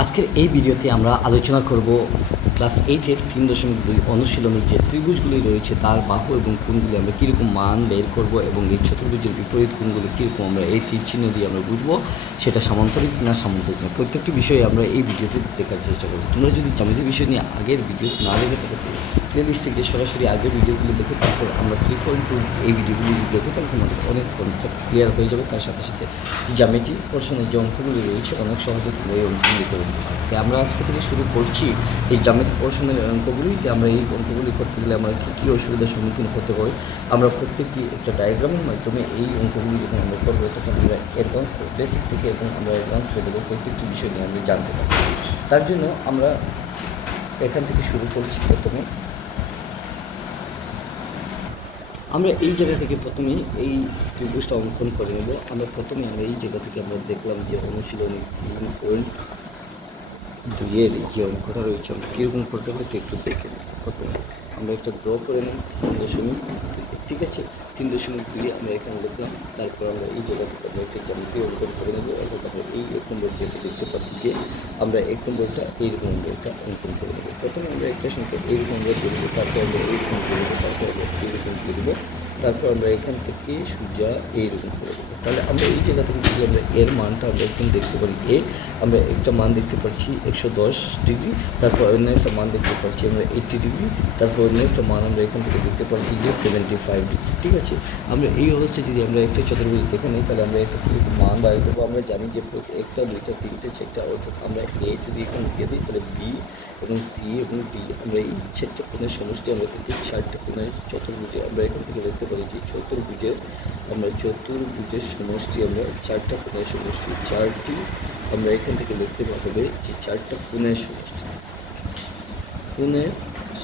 আজকের এই ভিডিওতে আমরা আলোচনা করব ক্লাস 8-এর 3.2 অনুশীলনী যে ত্রিভুজগুলি রয়েছে তার বাহু এবং কোণগুলি আমরা কীরকম মান বের করব এবং এই চতুর্ভুজের বিপরীত কোণগুলি কীরকম আমরা এই তীর চিহ্ন দিয়ে আমরা বুঝবো সেটা সামান্তরিক না সামান্তরিক না, প্রত্যেকটি বিষয়ে আমরা এই ভিডিওতে দেখার চেষ্টা করব। তোমরা যদি জ্যামিতি বিষয় নিয়ে আগের ভিডিও না দেখে থাকো প্লেলিস্টে গিয়ে সরাসরি আগের ভিডিওগুলি দেখে তারপর আমরা 3.2 এই ভিডিওগুলি দেখো, তাহলে তোমাদের অনেক কনসেপ্ট ক্লিয়ার হয়ে যাবে। তার সাথে সাথে জ্যামিতি পোর্শনের যে অঙ্কগুলি রয়েছে অনেক সহজে তোমরা এই অঙ্কগুলি করে দিতে পারো। তাই আমরা আজকে থেকে শুরু করছি এই জ্যামিতি পোর্শনের অঙ্কগুলিতে। আমরা এই অঙ্কগুলি করতে গেলে আমরা কী অসুবিধার সম্মুখীন হতে পারি, আমরা প্রত্যেকটি একটা ডায়াগ্রামের মাধ্যমে এই অঙ্কগুলি যখন আমরা করবো তখন আমরা অ্যাডভান্স বেসিক থেকে এবং আমরা অ্যাডভান্স লেভেলের প্রত্যেকটি বিষয় নিয়ে আমরা জানতে পারি। তার জন্য আমরা এখান থেকে শুরু করছি। প্রথমে আমরা এই জায়গা থেকে প্রথমেই এই ত্রিভুজটা অঙ্কন করে নেব। আমরা এই জায়গা থেকে আমরা দেখলাম যে অনুশীলনী 3.2-এর যে অঙ্কটা রয়েছে আমরা কীরকম করতে পারি একটু দেখে নিই। প্রথমে আমরা একটা ড্র করে নিই 3.2, ঠিক আছে। 3.2 আমরা এখানে লিখলাম। তারপর আমরা এই জায়গা থেকে আমরা একটা জ্যামিতি অঙ্কন করে নেব। অর্থাৎ আমরা এই 1 নম্বর যেটা দেখতে পাচ্ছি যে আমরা 1 নম্বরটা এইরকম একটা অঙ্কন করে নেব। প্রথমে আমরা একটা সংখ্যা এইরকম আমরা দিয়ে দেবো, তারপর আমরা এইরকম দিয়ে দেবো, তারপর আমরা এইরকম দিয়ে দেবো, তারপর আমরা এখান থেকে সোজা এইরকম করে দেবো। তাহলে আমরা এই জায়গা থেকে যদি আমরা এর মানটা আমরা এখানে দেখতে পারি আমরা একটা মান দেখতে পাচ্ছি 110 ডিগ্রি, তারপর অন্য একটা মান দেখতে পাচ্ছি আমরা 80 ডিগ্রি, তারপর অন্য একটা মান আমরা এখান থেকে দেখতে পাচ্ছি যে 75 ডিগ্রি, ঠিক আছে। আমরা এই অবস্থায় যদি আমরা একটা চতুর্ভুজ দেখে নিই তাহলে আমরা একটা মান বার করবো। আমরা জানি যে একটা, দুইটা, তিনটে, চারটা, অর্থাৎ আমরা এ যদি এখানে দিয়ে দিই তাহলে বি এবং সি এবং ডি আমরা এই 4টা কোণের সমষ্টি আমরা কিন্তু 4টা কোণের চতুর্ভুজে আমরা এখান থেকে দেখতে পারি যে চতুর্ভুজের সমষ্টি আমরা 4টা কোণের সমষ্টি 4টি আমরা এখান থেকে লিখতে পারবে যে 4টা কোণের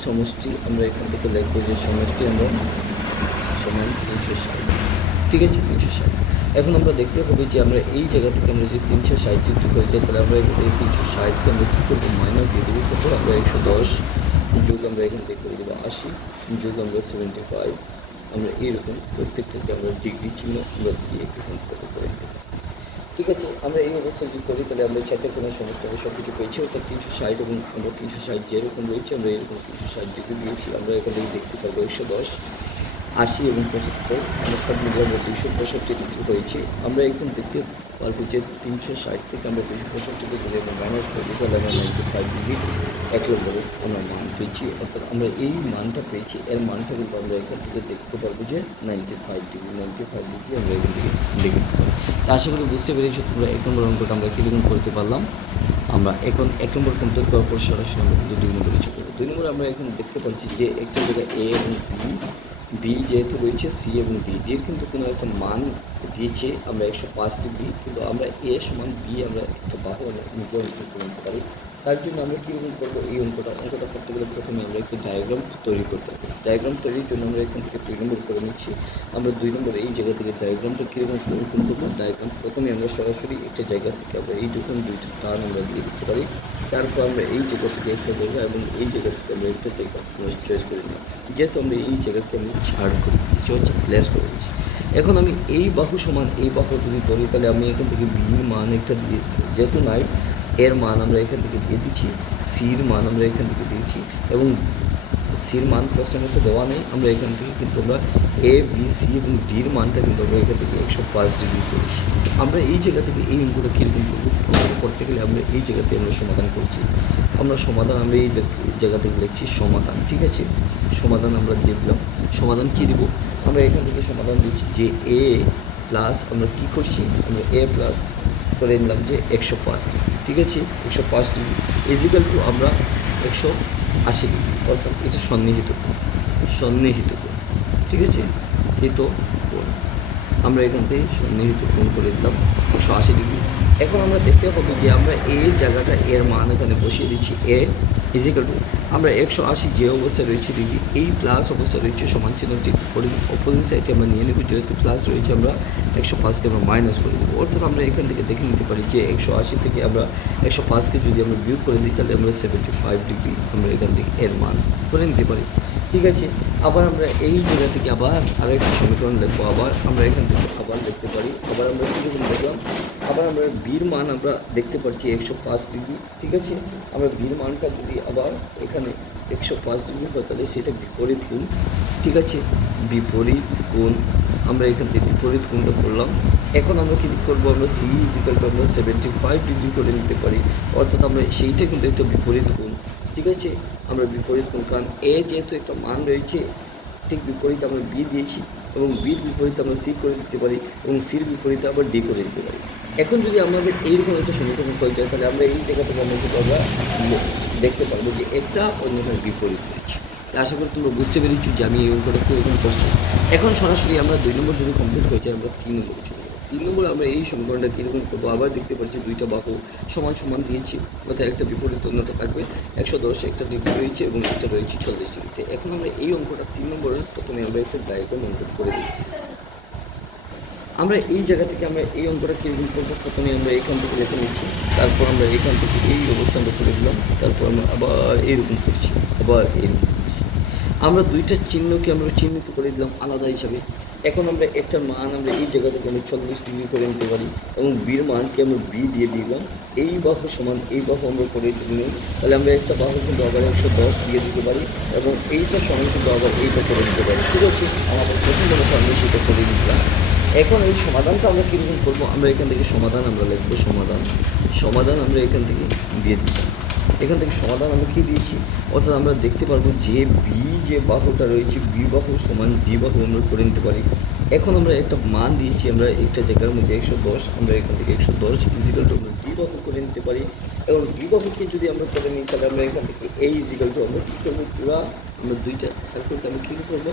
সমষ্টি আমরা এখান থেকে লিখবো যে সমষ্টি আমরা সমান 360, ঠিক আছে, 360। এখন আমরা দেখতে পাবো যে আমরা এই জায়গা থেকে আমরা যদি 360 ডিগ্রি হয়ে যায় তাহলে আমরা এই 360কে আমরা কী করবো, মাইনাস দিয়ে দেবো। কত আমরা 110 যোগ আমরা এখানে দেখতে দেবো 80 যোগ আমরা 75, আমরা এইরকম প্রত্যেকটাকে আমরা ডিগ্রি চিহ্ন আমরা দিয়ে এখানে কত করে দিতে পারি, ঠিক আছে। আমরা এই অবস্থায় যদি করি তাহলে আমরা 4টা কোণের সমস্ত সব কিছু পেয়েছি, অর্থাৎ 360 এবং আমরা 360 যেরকম রয়েছে আমরা এরকম 360 ডিগ্রি দিয়েছি। আমরা এখানে দেখতে পাবো 110, 80 এবং 75 আমরা সব মিলিয়ে আমরা 265 ডিগ্রি হয়েছে। আমরা এখন দেখতে পারবো যে 360 থেকে আমরা 265 ডিগ্রি আমরা মাইনাস করে দিই তাহলে আমরা 95 ডিগ্রি এক নম্বরে আমরা মান পেয়েছি। অর্থাৎ আমরা এই মানটা পেয়েছি, এর মানটা কিন্তু আমরা এখান থেকে দেখতে পারবো যে 95 ডিগ্রি আমরা এখান থেকে দেখতে পারবো। আশা করি বুঝতে পেরেছি তোমরা 1 নম্বর অঙ্কটা আমরা কীরকম করতে পারলাম। আমরা এখন 1 নম্বর কমপ্লিট করার পর সরাসরি আমরা কিন্তু 2 নম্বরে চলে যাবো। 2 নম্বরে আমরা এখানে দেখতে পাচ্ছি যে একটা জায়গায় এ এবং বি যেহেতু রয়েছে, সি এবং ডি, ডির কিন্তু কোনো একটা মান দিয়েছে আমরা 105 ডিগ্রি, কিন্তু আমরা এ সমান বি আমরা একটা বাহু নিজে অঙ্কন করে নিতে পারি। তার জন্য আমরা কীরকম করবো এই অঙ্কটা করতে গেলে প্রথমে আমরা একটি ডায়াগ্রাম তৈরি করতে হবে। ডায়াগ্রাম তৈরির জন্য আমরা এখান থেকে 2 নম্বর করে নিচ্ছি। আমরা 2 নম্বর এই জায়গা থেকে ডায়াগ্রামটা কীরকম অঙ্কন করবো, ডায়াগ্রাম প্রথমে আমরা সরাসরি একটা জায়গা থেকে আমরা এই দুইটা টার্ন আমরা দিয়ে দিতে পারি। তারপর আমরা এই জায়গা থেকে একটা জায়গা এবং এই জায়গা থেকে আমরা একটা জায়গা চয়েস করে নিই। যেহেতু আমরা এই জায়গাকে আমরা ছাড় করি, কিছু হচ্ছে প্লেস করে দিচ্ছি। এখন আমি এই বাহু সমান এই বাহু যদি ধরি তাহলে আমি এখান থেকে বির মান একটা দিয়ে, যেহেতু নাই এর মান আমরা এখান থেকে দিয়ে দিচ্ছি, সির মান আমরা এখান থেকে দিয়েছি এবং সির মান প্রশ্নের মধ্যে দেওয়া নেই। আমরা এখান থেকে কিন্তু আমরা এ বি সি এবং ডির মানটা কিন্তু আমরা এখান থেকে 105 ডিগ্রি করেছি। আমরা এই জায়গা থেকে এই অঙ্কটা কীরকম করবো করতে গেলে আমরা এই জায়গাতে আমরা সমাধান করছি। আমরা এই জায়গা থেকে লিখছি সমাধান, ঠিক আছে। সমাধান আমরা দিয়ে দিলাম। সমাধান কী দিব, আমরা এখান থেকে সমাধান দিচ্ছি যে এ প্লাস আমরা কী করছি, আমরা এ প্লাস করে নিলাম যে 105 ডিগ্রি, ঠিক আছে। 105 ডিগ্রি ইজিক্যাল টু আমরা 180 ডিগ্রি, অর্থাৎ এটা সন্নিহিত কোণ, ঠিক আছে। কোণ আমরা এখান থেকে সন্নিহিত কোণ করে দিলাম 180 ডিগ্রি। এখন আমরা দেখতে পাবো যে আমরা এই জায়গাটা এর মান এখানে বসিয়ে দিচ্ছি, এ ইজিক্যাল টু আমরা 180 যে অবস্থায় রয়েছে ডিগ্রি, এই প্লাস অবস্থায় রয়েছে সমান চিহ্নটি অপোজিট সাইডে আমরা নিয়ে নেব। যেহেতু প্লাস রয়েছে আমরা 105কে আমরা মাইনাস করে দেবো। অর্থাৎ আমরা এখান থেকে দেখে নিতে পারি যে 180 থেকে আমরা 105কে যদি আমরা বিয়োগ করে দিই তাহলে আমরা 75 ডিগ্রি আমরা এখান থেকে এর মান করে নিতে পারি। ঠিক আছে। আবার আমরা এই জায়গা থেকে আবার আরও একটা সমীকরণ লিখবো, আবার আমরা এখান থেকে আবার লিখতে পারি। আবার আমরা কীরকম দেখলাম, আবার আমরা বির মান আমরা দেখতে পাচ্ছি 105 ডিগ্রি। ঠিক আছে, আমরা বির মানটা যদি আবার এখানে 105 ডিগ্রি হয় তাহলে সেটা বিপরীত কোণ। ঠিক আছে, বিপরীত কোণ আমরা এখান থেকে বিপরীত কোণটা করলাম। এখন আমরা কী করবো, আমরা সি ইজিক্যাল টু আমরা 75 ডিগ্রি করে নিতে পারি, অর্থাৎ আমরা সেইটা কিন্তু একটা বিপরীত কোণ। ঠিক আছে, আমরা বিপরীত কোণ, কারণ এ যেহেতু একটা মান রয়েছে ঠিক বিপরীতে আমরা বি দিয়েছি, এবং বির বিপরীতে আমরা সি করে দিতে পারি, এবং সির বিপরীতে আবার ডি করে দিতে পারি। এখন যদি আমাদের এইরকম একটা সমীকরণ হয়ে যায় তাহলে আমরা এই জায়গা থেকে আমরা কিন্তু আমরা দেখতে পারবো যে একটা অন্যটার বিপরীত রয়েছে। আশা করি তোমরা বুঝতে পেরেছি যে আমি এই অঙ্কটা কীরকম করছি। এখন সরাসরি আমরা 2 নম্বর যদি কমপ্লিট হয়ে যায় আমরা 3 নম্বরে চলে যাবো। 3 নম্বরে আমরা এই সমীকরণটা কীরকম করবো, আবার দেখতে পাচ্ছি দুইটা বাহু সমান সমান দিয়েছি, অর্থাৎ একটা বিপরীত অন্যটা থাকবে 110 একটা ডিগ্রি রয়েছে এবং একটা রয়েছে 40 ডিগ্রিতে। এখন আমরা এই অঙ্কটা 3 নম্বরের প্রথমে আমরা একটা ডায়াগ্রাম অঙ্কন করে দিই। আমরা এই জায়গা থেকে আমরা এই অঙ্কটা কীরকম করবো, প্রথমে আমরা এখান থেকে লিখে নিচ্ছি, তারপর আমরা এখান থেকে এই অবস্থানটা করে দিলাম, তারপর আমরা আবার এইরকম করছি, আবার এইরকম করছি। আমরা দুইটা চিহ্নকে আমরা চিহ্নিত করে দিলাম আলাদা হিসাবে। এখন আমরা একটার মান আমরা এই জায়গা থেকে আমরা 40 ডিগ্রি করে নিতে পারি, এবং বির মানকে আমরা বি দিয়ে দিলাম। এই বাহু সমান এই বাহু আমরা করে দিলাম, তাহলে আমরা একটা বাহু কিন্তু আবার 110 দিয়ে দিতে পারি, এবং এইটা সমান কিন্তু আবার এইটা করে দিতে পারি। ঠিক আছে, আমাদের প্রথম কথা আমরা সেটা করে দিলাম। এখন এই সমাধানটা আমরা কীরকম করবো, আমরা এখান থেকে সমাধান আমরা লিখবো, সমাধান আমরা এখান থেকে দিয়ে দিলাম। এখান থেকে সমাধান আমরা কী দিয়েছি, অর্থাৎ আমরা দেখতে পারবো যে বি যে বাহুটা রয়েছে বি বাহু সমান ডি বাহু আমরা করে নিতে পারি। এখন আমরা একটা মান দিয়েছি, আমরা একটা জায়গার মধ্যে 110, আমরা এখান থেকে 110 ইজিক্যাল টু আমরা ডি বাহু করে নিতে পারি, এবং ডি বাহুকে যদি আমরা করে নিই তাহলে আমরা এখান থেকে এই ইজিক্যাল টু আমরা কী করবো, পুরো আমরা দুইটা সার্কেলকে আমরা কী করবো,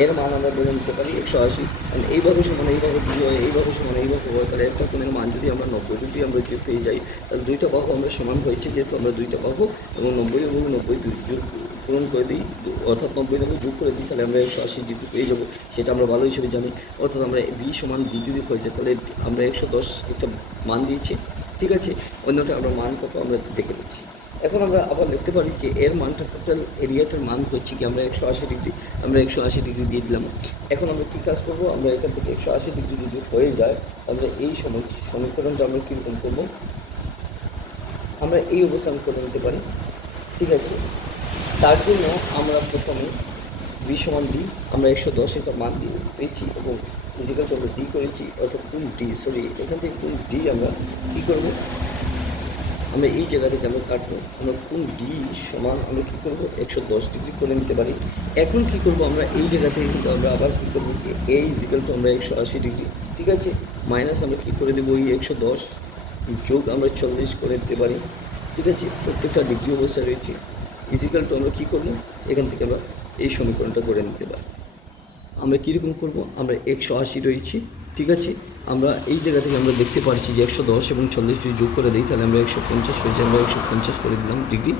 এর মান আমরা ধরে নিতে পারি 180, কারণ এই বাহু সমান এই বাহু যদি হয়, এই বাহু সমান এই বাহু হয়, তাহলে একটা কোণের মান যদি আমরা 90 ডিগ্রি আমরা যদি পেয়ে যাই, তাহলে দুইটা বাহু আমরা সমান হয়েছে, যেহেতু আমরা দুইটা বাহু এবং 90 এবং 90 যোগ পূরণ করে দিই, অর্থাৎ 90 যোগ করে দিই, তাহলে আমরা 180 ডিগ্রি পেয়ে যাবো। সেটা আমরা ভালো হিসেবে জানি, অর্থাৎ আমরা বি সমান ডি যদি হয়ে যায় তাহলে আমরা 110 একটা মান দিয়েছি। ঠিক আছে, অন্যটা আমরা মান কত আমরা দেখে দিচ্ছি। এখন আমরা আবার লিখতে পারি যে এর মানটা টোটাল এরিয়াটার মান হচ্ছে কি, আমরা 180 ডিগ্রি, আমরা 180 ডিগ্রি দিয়ে দিলাম। এখন আমরা কী কাজ করবো, আমরা এখান থেকে 180 ডিগ্রি যদি হয়ে যায় তাহলে এই সমীকরণটা আমরা কীরকম করবো, আমরা এই অবস্থান করে নিতে পারি। ঠিক আছে, তার জন্য আমরা প্রথমে বি সমান ডি, আমরা 110 একটা মান দিয়ে পেয়েছি, এবং ইজিক্যাল টু আমরা ডি করেছি, অর্থাৎ কোন ডি, সরি এখান থেকে কোন ডি আমরা কী করবো, আমরা এই জায়গা থেকে আমরা কাটবো, আমরা কোন ডি সমান আমরা কী করবো 110 ডিগ্রি করে নিতে পারি। এখন কী করবো, আমরা এই জায়গা থেকে কিন্তু আমরা আবার কী করবো, এই ইজিক্যাল টু আমরা 180 ডিগ্রি, ঠিক আছে, মাইনাস আমরা কী করে দেবো, এই 110 যোগ আমরা 40 করে দিতে পারি। ঠিক আছে, প্রত্যেকটা ডিগ্রি অবস্থায় রয়েছে, ইজিক্যাল টু আমরা কী করবো, এখান থেকে আমরা এই সমীকরণটা করে নিতে পারি। আমরা কীরকম করব, আমরা 180 রয়েছি। ঠিক আছে, আমরা এই জায়গা থেকে আমরা দেখতে পাচ্ছি যে 110 এবং 40 যদি যোগ করে দিই তাহলে আমরা 150 হয়ে যায়, আমরা 150 করে দিলাম ডিগ্রি।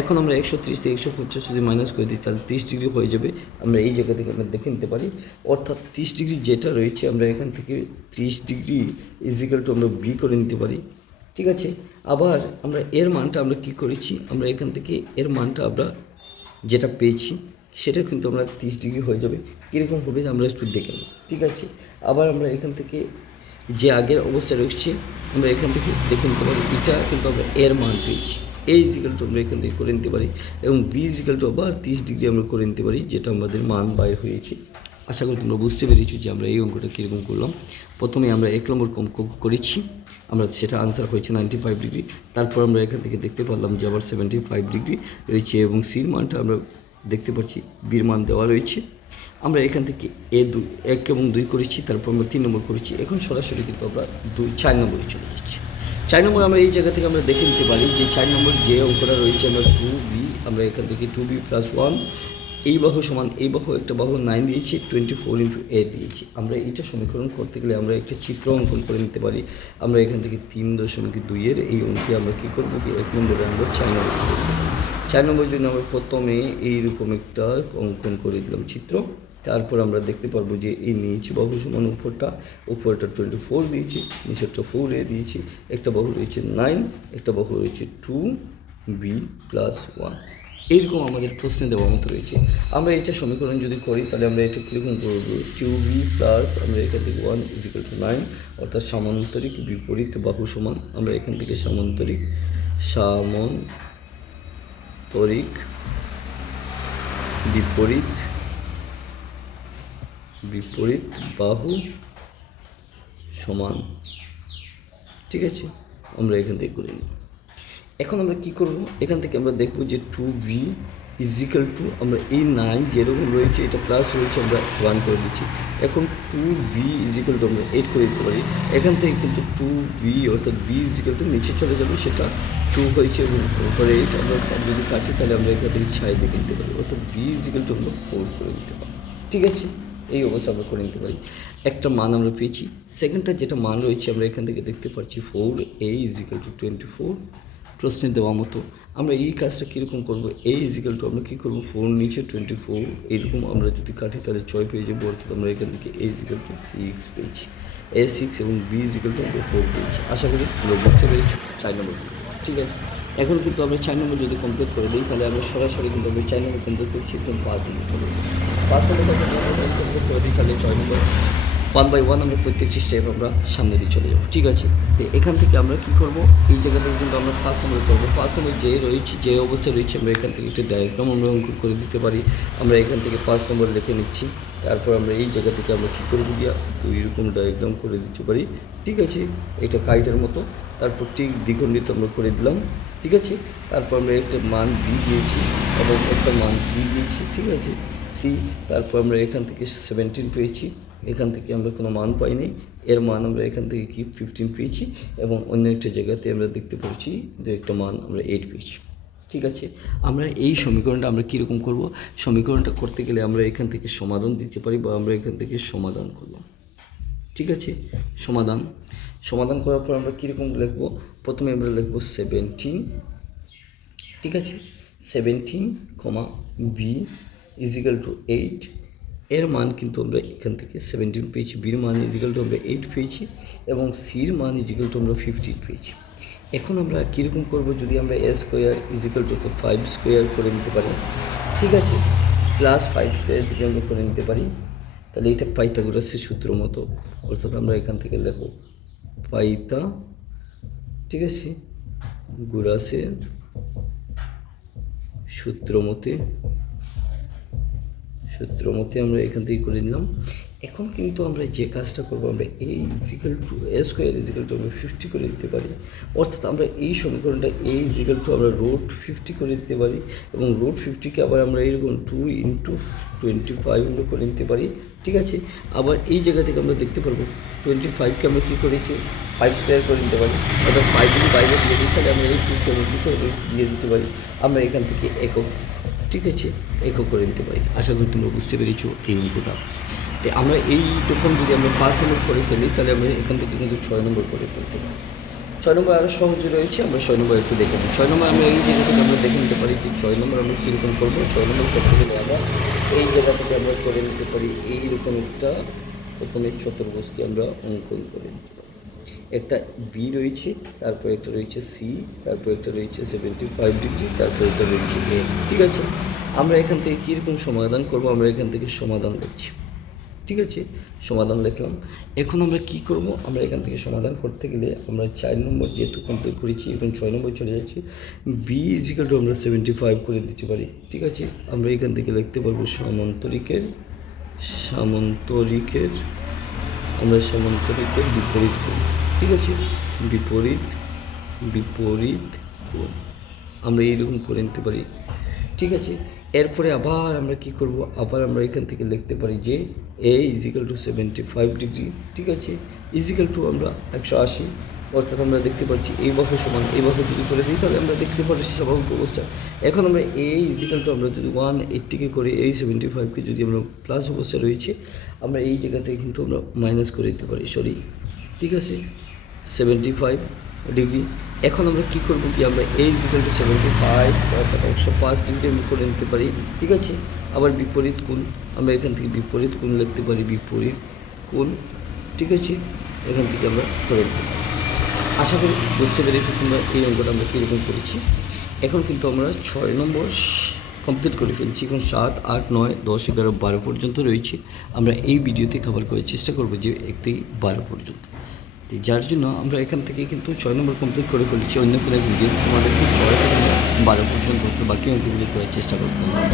এখন আমরা 130 থেকে 150 যদি মাইনাস করে দিই তাহলে 30 ডিগ্রি হয়ে যাবে। আমরা এই জায়গা থেকে আমরা দেখে নিতে পারি, অর্থাৎ 30 ডিগ্রি যেটা রয়েছে আমরা এখান থেকে 30 ডিগ্রি ইজিক্যাল টু আমরা বি করে নিতে পারি। ঠিক আছে, আবার আমরা এর মানটা আমরা কী করেছি, আমরা এখান থেকে এর মানটা আমরা যেটা পেয়েছি সেটা কিন্তু আমরা 30 ডিগ্রি হয়ে যাবে। কীরকম হবে আমরা একটু দেখে নেব। ঠিক আছে, আবার আমরা এখান থেকে যে আগের অবস্থায় রয়েছে আমরা এখান থেকে দেখে নিতে পারি, এটা কিন্তু আমরা এর মান পেয়েছি, এই ইজিক্যাল টু আমরা এখান থেকে করে নিতে পারি, এবং বি ইজিক্যাল টু আবার 30 ডিগ্রি আমরা করে নিতে পারি, যেটা আমাদের মান বাইর হয়েছে। আশা করি তোমরা বুঝতে পেরেছি যে আমরা এই অঙ্কটা কীরকম করলাম। প্রথমে আমরা 1 নম্বর করেছি, আমরা সেটা আনসার হয়েছে 95 ডিগ্রি। তারপর আমরা এখান থেকে দেখতে পারলাম যে আবার 75 ডিগ্রি রয়েছে, এবং সির মানটা আমরা দেখতে পাচ্ছি বির মান দেওয়া রয়েছে। আমরা এখান থেকে 1 এবং 2 করেছি, তারপর আমরা 3 নম্বর করেছি। এখন সরাসরি কিন্তু আমরা 4 নম্বরে চলে যাচ্ছি। 4 নম্বর আমরা এই জায়গা থেকে আমরা দেখে নিতে পারি যে 4 নম্বর যে অঙ্কটা রয়েছে আমরা 2b, আমরা এখান থেকে 2b + 1, এই বাহু সমান এই বাহু, একটা বাহু 9 দিয়েছি, 24 × 8 দিয়েছি। আমরা এইটা সমীকরণ করতে গেলে আমরা একটা চিত্র অঙ্কন করে নিতে পারি। আমরা এখান থেকে 3.2 এর এই অঙ্কে আমরা কী করবো, 1 নম্বরে আমরা 4 নম্বর জন্য আমরা প্রথমে এইরকম একটা অঙ্কন করে দিলাম চিত্র। তারপর আমরা দেখতে পারবো যে এই নিচ বাহু সমান উপরটা 24 দিয়েছি, নিচেরটা 4a দিয়েছি, একটা বাহু রয়েছে 9, একটা বাহু রয়েছে 2b + 1। এইরকম আমাদের প্রশ্নে দেওয়ার মতো রয়েছে। আমরা এটা সমীকরণ যদি করি তাহলে আমরা এটা কীরকম করবো, 2v প্লাস আমরা এখান থেকে 1 ইজিক্যাল টু 9, অর্থাৎ সমান্তরিক বিপরীত বাহু সমান। আমরা এখান থেকে সমান্তরিক বিপরীত বাহু সমান। ঠিক আছে, আমরা এখান থেকে করে নিই। এখন আমরা কি করব, এখান থেকে আমরা দেখব যে 2v ইজিক্যাল টু আমরা এই 9 যেরকম রয়েছে এটা প্লাস রয়েছে আমরা 1 করে দিচ্ছি। এখন 2v ইজিক্যাল টু আমরা 8 করে দিতে পারি। এখান থেকে কিন্তু 2v অর্থাৎ v ইজিক্যাল টু নিচে চলে যাবে, সেটা 2 হয়েছে এবং উপরে 8 আমরা যদি কাটি তাহলে আমরা এখান থেকে 6 দিয়ে নিতে পারি, অর্থাৎ v ইজিক্যাল টু আমরা 4 করে দিতে পারি। ঠিক আছে, এই অবস্থা আমরা করে নিতে পারি। একটা মান আমরা পেয়েছি। সেকেন্ডটা যেটা মান রয়েছে আমরা এখান থেকে দেখতে পাচ্ছি 4a ইজিক্যাল টু 24, প্রশ্নে দেওয়া মতো। আমরা এই কাজটা কীরকম করবো, a ইজিক্যাল টু আমরা কী করবো, 4 নিচে 24 এইরকম আমরা যদি কাটি তাহলে 6 পেয়ে যাবো, অর্থাৎ আমরা এখান থেকে a ইজিক্যাল টু 6 পেয়েছি, a 6 এবং b ইজিক্যাল টু আমরা 4 পেয়েছি। আশা করি তোমরা বুঝতে পেরেছো 4 নম্বর। ঠিক আছে, এখন কিন্তু আমরা 4 নম্বর যদি কমপ্লিট করে দিই তাহলে আমরা সরাসরি কিন্তু আমরা 4 নম্বর কমপ্লিট করছি এবং 5 নম্বর করে দিই। 5 নম্বর কমপ্লিট করে দিই তাহলে 6 নম্বর 1 বাই 1 আমরা প্রত্যেকটি স্টেপ আমরা সামনে দিয়ে চলে যাবো। ঠিক আছে, তো এখান থেকে আমরা কি করব, এই জায়গা থেকে কিন্তু আমরা 5 নম্বর করবো। 5 নম্বর যে অবস্থায় রয়েছে আমরা এখান থেকে একটা ডায়াগ্রাম আমরা অঙ্কন করে দিতে পারি। আমরা এখান থেকে 5 নম্বর লিখে নিচ্ছি। তারপর আমরা এই জায়গা থেকে আমরা কী করবো গিয়া এইরকম ডায়াগ্রাম করে দিতে পারি। ঠিক আছে, এটা কাইটের মতো। তারপর ঠিক দ্বিখণ্ডিত আমরা করে দিলাম। ঠিক আছে, তারপর আমরা একটা মান বি দিয়েছি এবং একটা মান সি দিয়েছি। ঠিক আছে, সি, তারপর আমরা এখান থেকে 17 পেয়েছি। এখান থেকে আমরা কোনো মান পাইনি, এর মান আমরা এখান থেকে কি 15 পেয়েছি এবং অন্য একটা জায়গাতে আমরা দেখতে পাচ্ছি যে একটা মান আমরা 8 পেয়েছি। ঠিক আছে, আমরা এই সমীকরণটা আমরা কীরকম করব, সমীকরণটা করতে গেলে আমরা এখান থেকে সমাধান দিতে পারি বা আমরা এখান থেকে সমাধান করলাম। ঠিক আছে, সমাধান করার পর আমরা কীরকম লিখব, প্রথমে আমরা লিখব 17। ঠিক আছে, 17, b ইজিক্যাল টু 8, এর মান কিন্তু আমরা এখান থেকে 17 পেয়েছি, বির মান ইজিক্যাল টু আমরা 8 পেয়েছি এবং সির মান ইজিক্যাল টু আমরা 15 পেয়েছি। এখন আমরা কীরকম করব, যদি আমরা a square is equal to 5 square করে নিতে পারি। ঠিক আছে, প্লাস 5 স্কোয়ার যদি আমরা করে নিতে পারি তাহলে এটা পাইথাগোরাসের সূত্র মতো, অর্থাৎ আমরা এখান থেকে লিখব ঠিক আছে, গোরাসের সূত্র মতে আমরা এখান থেকে করে নিলাম। এখন কিন্তু আমরা যে কাজটা করবো, আমরা a is equal to a square is equal to আমরা 50 করে দিতে পারি, অর্থাৎ আমরা এই সমীকরণটা a ইজিক্যাল টু আমরা √50 করে দিতে পারি এবং √50কে আবার আমরা এরকম 2 × 25 আমরা করে নিতে পারি। ঠিক আছে, আবার এই জায়গা থেকে আমরা দেখতে পারবো 25কে আমরা কী করেছি 5 স্কোয়ার করে নিতে পারি, অর্থাৎ 5 যদি বাইরে দিয়ে দিই তাহলে আমরা এই 2কে ভিতরে দিয়ে দিতে পারি, আমরা এখান থেকে একক। ঠিক আছে, একক করে নিতে পারি। আশা করি তোমরা বুঝতে পেরেছো এই অঙ্কটা। তো আমরা এইরকম যদি আমরা 5 নম্বর করে ফেলি তাহলে আমরা এখান থেকে কিন্তু 6 নম্বর করে ফেলতে পারি। 6 নম্বর আরও সহজে রয়েছে, আমরা 6 নম্বর একটু দেখে নিই। 6 নম্বর আমরা এই জায়গা থেকে আমরা দেখে নিতে পারি যে 6 নম্বর আমরা কীরকম করবো। 6 নম্বর করতে গেলে আবার এই জায়গা থেকে আমরা করে নিতে পারি এইরকম একটা প্রথমে চতুর্ভুজকে আমরা অঙ্কন করে নিতে পারি। একটা বি রয়েছে, তারপর একটা রয়েছে সি, তারপর একটা রয়েছে 75 ডিগ্রি, তারপর একটা রয়েছে এ। ঠিক আছে, আমরা এখান থেকে কীরকম সমাধান করবো, আমরা এখান থেকে সমাধান লিখছি। ঠিক আছে, সমাধান লিখলাম। এখন আমরা কি করব, আমরা এখান থেকে সমাধান করতে গেলে আমরা 4 নম্বর যেহেতু কমপ্লিট করেছি এবং 6 নম্বর চলে যাচ্ছি, বি ইজিক্যাল টু আমরা 75 করে দিতে পারি। ঠিক আছে, আমরা এখান থেকে লিখতে পারবো সামান্তরিকের আমরা সামান্তরিকের বিপরীত কোণ। ঠিক আছে, বিপরীত কোণ আমরা এইরকম করে নিতে পারি। ঠিক আছে, এরপরে আবার আমরা কি করব, আবার আমরা এখান থেকে লিখতে পারি যে a ইজিক্যাল টু 75 ডিগ্রি। ঠিক আছে, ইজিক্যাল টু আমরা 180, অর্থাৎ আমরা দেখতে পাচ্ছি এই বাহু সমান এই বাহু যদি করে দিই তাহলে আমরা দেখতে পাচ্ছি স্বাভাবিক অবস্থা। এখন আমরা a ইজিক্যাল টু আমরা যদি 180কে করে এই 75কে যদি আমরা প্লাস অবস্থা রয়েছে, আমরা এই জায়গা থেকে কিন্তু আমরা মাইনাস করে দিতে পারি, ঠিক আছে 75 ডিগ্রি। এখন আমরা কি করব কি, আমরা a ইজিক্যাল টু 75 অর্থাৎ 105 ডিগ্রি আমি করে নিতে পারি। ঠিক আছে, আবার বিপরীত কোণ আমরা এখান থেকে বিপরীত কোণ লিখতে পারি, বিপরীত কোণ। ঠিক আছে, এখান থেকে আমরা করে নিতে পারি। আশা করি বুঝতে পেরেছি তোমরা এই অঙ্কটা আমরা কীরকম করেছি। এখন কিন্তু আমরা 6 নম্বর কমপ্লিট করে ফেলছি। এখন 7, 8, 9, 10, 11, 12 পর্যন্ত রয়েছে। আমরা এই ভিডিওতে কভার করার চেষ্টা করব যে 1 থেকে 12 পর্যন্ত। তো যার জন্য আমরা এখান থেকে কিন্তু 6 নম্বর কমপ্লিট করে ফেলেছি। অন্য কোনো ভিডিও তোমাদেরকে 6 থেকে 12 পর্যন্ত বাকি অঙ্কগুলি করার চেষ্টা করতে হবে।